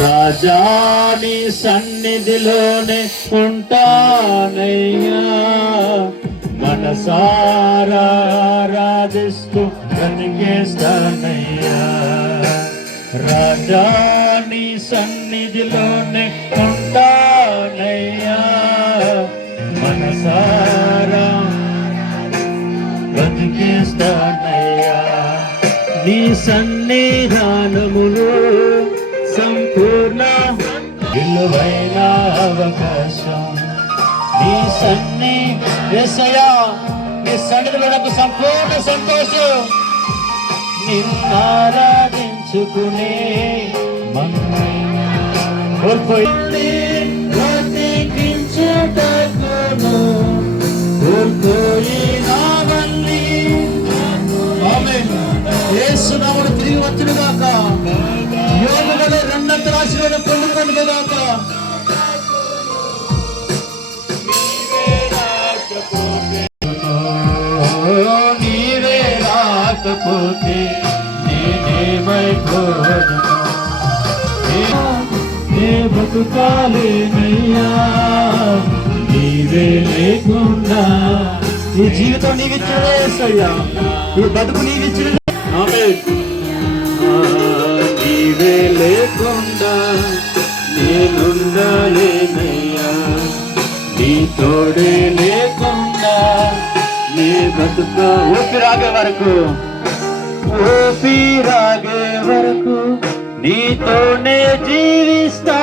రాజా నీ సన్నిధిలోనే ఉంటానయ్యా, మనసారా ఆరాధిస్తూ బ్రతికేస్తానయ్యా. రాజా నీ సన్నిధిలోనే ఉంటానయ్యా, మనసారా బ్రతికేస్తానయ్యా. నీ సన్నిధానములో సంపూర్ణ విలువైన అవకాశం. నీ సన్నిధిలో నాకు సంపూర్ణ సంతోషం. నిన్నారాధించుకునే కోల్పోయి బ్రతికించుటకును కోల్పోయినవన్నీ యేసు నామమున తిరిగి వచ్చును గాక. యోగులలో రెండంతల ఆశీర్వాదం పొందుకొను గాక. నీవే రాకపోతే నేనేమైపోదును, నే బతుకాలేనయ్యా నీవే లేకుండా. ఈ జీవితం నీవిచ్చినదే యేసయ్యా, ఈ బతుకు నీవిచ్చినదే. నీవే లేకుండా నేనుండలేనయ్యా, నీ తోడే లేకుండా నీ బతుక. ఊపిరాగే వరకు నీతోనే జీవిస్తా.